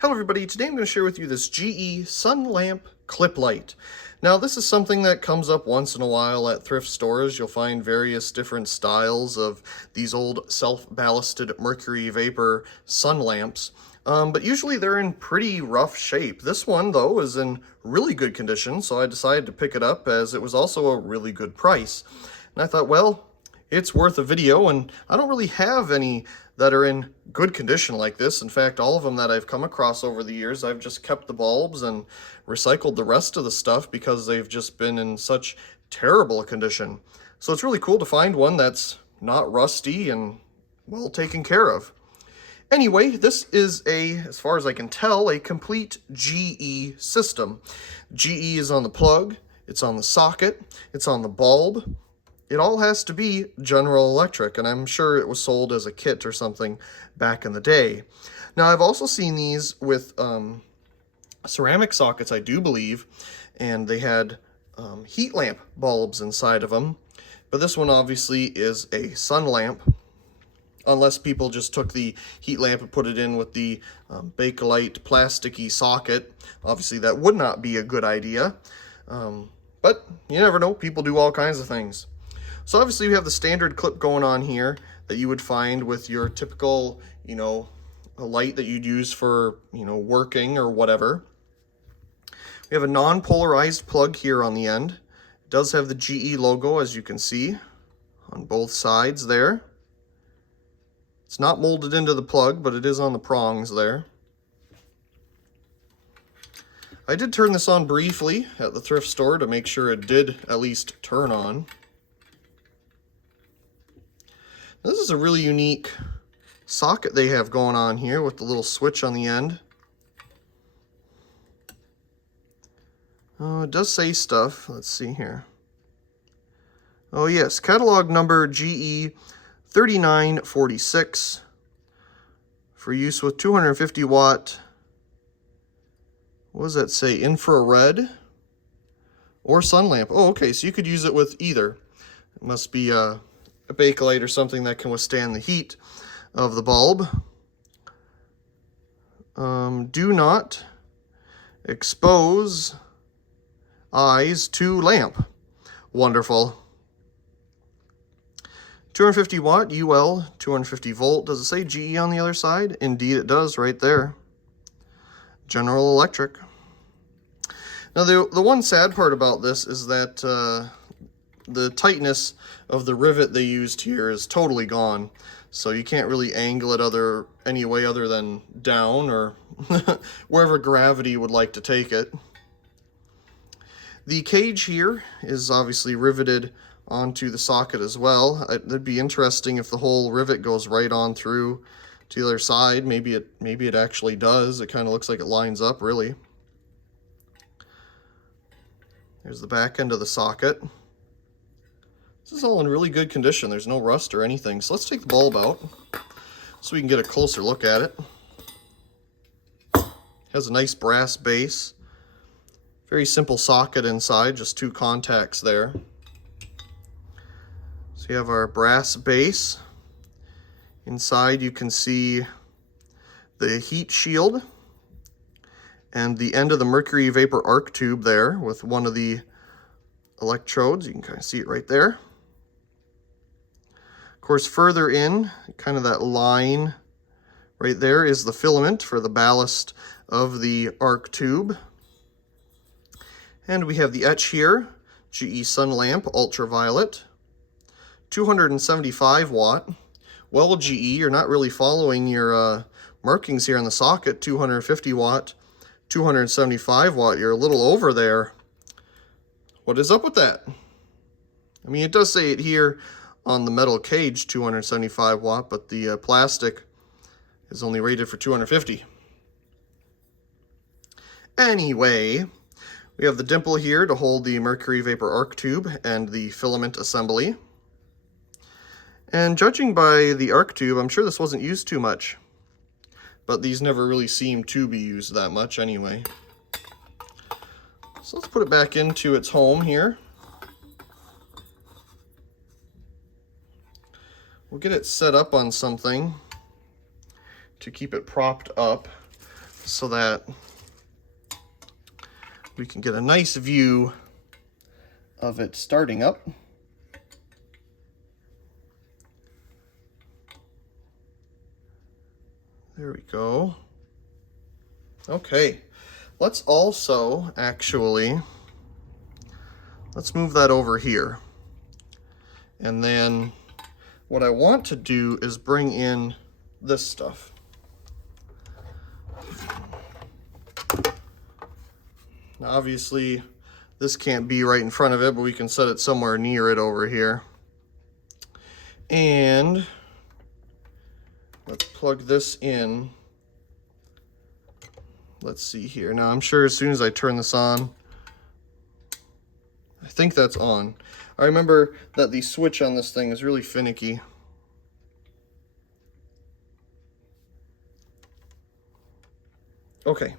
Hello everybody, today I'm going to share with you this GE sun lamp clip light. Now this is something that comes up once in a while at thrift stores. You'll find various different styles of these old self-ballasted mercury vapor sun lamps. But usually they're in pretty rough shape. This one though is in really good condition, so I decided to pick it up as it was also a really good price. And I thought, well, it's worth a video, and I don't really have any that are in good condition like this. In fact, all of them that I've come across over the years, I've just kept the bulbs and recycled the rest of the stuff because they've just been in such terrible condition. So it's really cool to find one that's not rusty and well taken care of. Anyway, this is as far as I can tell, a complete GE system. GE is on the plug, it's on the socket, it's on the bulb. It all has to be General Electric, and I'm sure it was sold as a kit or something back in the day. Now, I've also seen these with ceramic sockets, I do believe, and they had heat lamp bulbs inside of them. But this one obviously is a sun lamp, unless people just took the heat lamp and put it in with the Bakelite plasticky socket. Obviously, that would not be a good idea. But you never know, people do all kinds of things. So obviously we have the standard clip going on here that you would find with your typical, a light that you'd use for, working or whatever. We have a non-polarized plug here on the end. It does have the GE logo, as you can see, on both sides there. It's not molded into the plug, but it is on the prongs there. I did turn this on briefly at the thrift store to make sure it did at least turn on. This is a really unique socket they have going on here with the little switch on the end. Oh, it does say stuff. Let's see here. Oh yes, catalog number GE 3946 for use with 250 watt, what does that say, infrared or sun lamp. Oh, okay, so you could use it with either. It must be a Bakelite or something that can withstand the heat of the bulb. Do not expose eyes to lamp. Wonderful. 250 watt UL, 250 volt. Does it say GE on the other side? Indeed it does, right there. General Electric. Now the one sad part about this is that the tightness of the rivet they used here is totally gone, so you can't really angle it any way other than down or wherever gravity would like to take it. The cage here is obviously riveted onto the socket as well. It'd be interesting if the whole rivet goes right on through to the other side. Maybe it actually does. It kind of looks like it lines up, really. There's the back end of the socket. This is all in really good condition. There's no rust or anything. So let's take the bulb out so we can get a closer look at it. It has a nice brass base. Very simple socket inside, just two contacts there. So you have our brass base. Inside you can see the heat shield and the end of the mercury vapor arc tube there with one of the electrodes. You can kind of see it right there. Of course, further in, kind of that line right there is the filament for the ballast of the arc tube. And we have the etch here, GE Sun Lamp Ultraviolet, 275 watt. Well, GE, you're not really following your markings here on the socket, 250 watt, 275 watt. You're a little over there. What is up with that? I mean, it does say it here on the metal cage, 275 watt, but the plastic is only rated for 250. Anyway, we have the dimple here to hold the mercury vapor arc tube and the filament assembly. And judging by the arc tube, I'm sure this wasn't used too much, but these never really seem to be used that much anyway. So let's put it back into its home here. We'll get it set up on something to keep it propped up so that we can get a nice view of it starting up. There we go. Okay, let's also actually, let's move that over here. And then what I want to do is bring in this stuff. Now obviously this can't be right in front of it, but we can set it somewhere near it over here. And let's plug this in. Let's see here. Now I'm sure as soon as I turn this on, I think that's on. I remember that the switch on this thing is really finicky. Okay,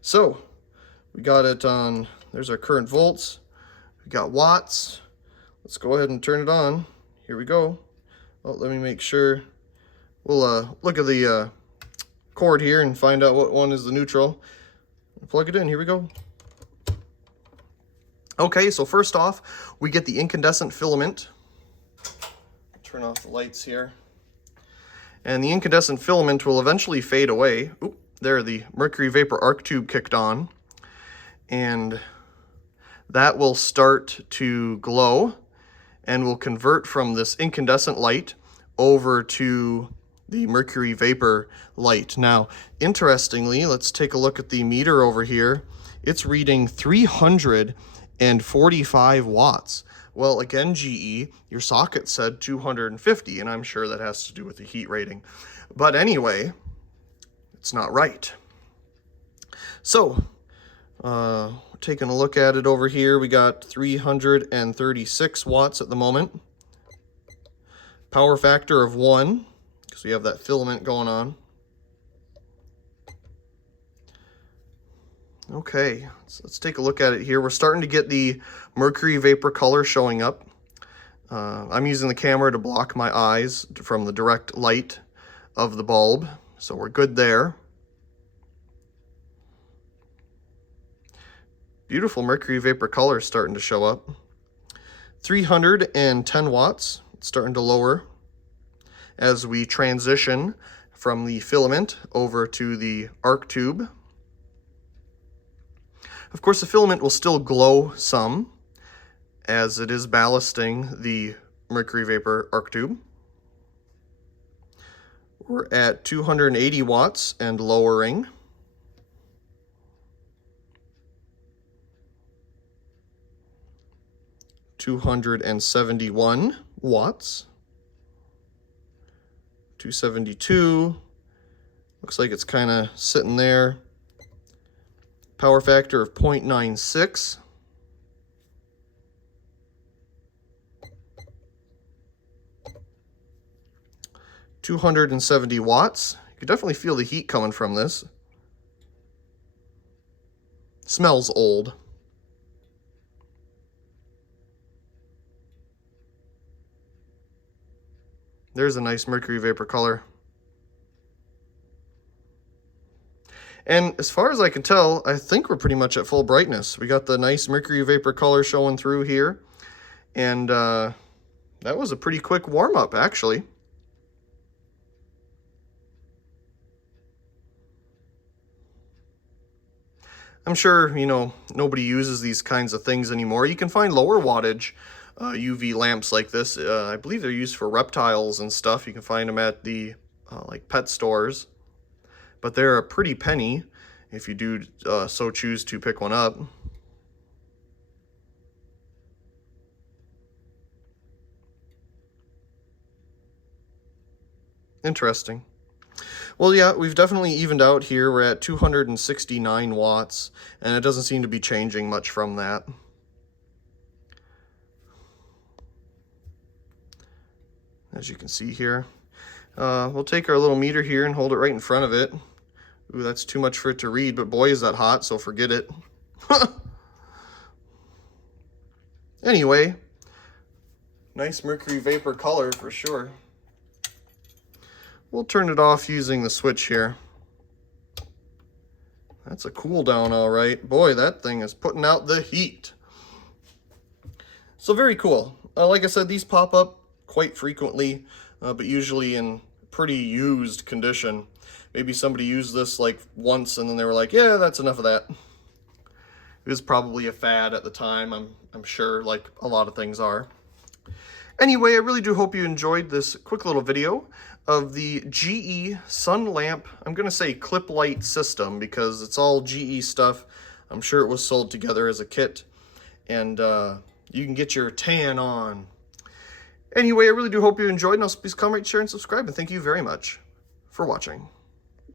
so we got it on. There's our current volts. We got watts. Let's go ahead and turn it on. Here we go. Oh, let me make sure. We'll look at the cord here and find out what one is the neutral. Plug it in. Here we go. Okay, so first off, we get the incandescent filament. Turn off the lights here. And the incandescent filament will eventually fade away. Oop, there, the mercury vapor arc tube kicked on. And that will start to glow and will convert from this incandescent light over to the mercury vapor light. Now, interestingly, let's take a look at the meter over here. It's reading 345 watts. Well, again, GE, your socket said 250, and I'm sure that has to do with the heat rating. But anyway, it's not right. So, taking a look at it over here, we got 336 watts at the moment. Power factor of 1, because we have that filament going on. Okay, so let's take a look at it here. We're starting to get the mercury vapor color showing up. I'm using the camera to block my eyes from the direct light of the bulb, so we're good there. Beautiful mercury vapor color starting to show up. 310 watts, it's starting to lower as we transition from the filament over to the arc tube. Of course, the filament will still glow some as it is ballasting the mercury vapor arc tube. We're at 280 watts and lowering. 271 watts. 272. Looks like it's kind of sitting there. Power factor of 0.96. $270 watts. You can definitely feel the heat coming from this. Smells old. There's a nice mercury vapor color. And as far as I can tell, I think we're pretty much at full brightness. We got the nice mercury vapor color showing through here. And that was a pretty quick warm-up, actually. I'm sure, you know, nobody uses these kinds of things anymore. You can find lower wattage UV lamps like this. I believe they're used for reptiles and stuff. You can find them at the like pet stores. But they're a pretty penny if you do so choose to pick one up. Interesting. Well, yeah, we've definitely evened out here. We're at 269 watts, and it doesn't seem to be changing much from that. As you can see here. We'll take our little meter here and hold it right in front of it. Ooh, that's too much for it to read, but boy, is that hot, so forget it. Anyway, nice mercury vapor color for sure. We'll turn it off using the switch here. That's a cool down, all right. Boy, that thing is putting out the heat. So very cool. Like I said, these pop up quite frequently, but usually in pretty used condition. Maybe somebody used this like once and then they were like, yeah, that's enough of that. It was probably a fad at the time, I'm sure, like a lot of things are. Anyway, I really do hope you enjoyed this quick little video of the GE sun lamp, I'm going to say clip light system because it's all GE stuff. I'm sure it was sold together as a kit, and you can get your tan on. Anyway, I really do hope you enjoyed, and also please comment, share, and subscribe, and thank you very much for watching.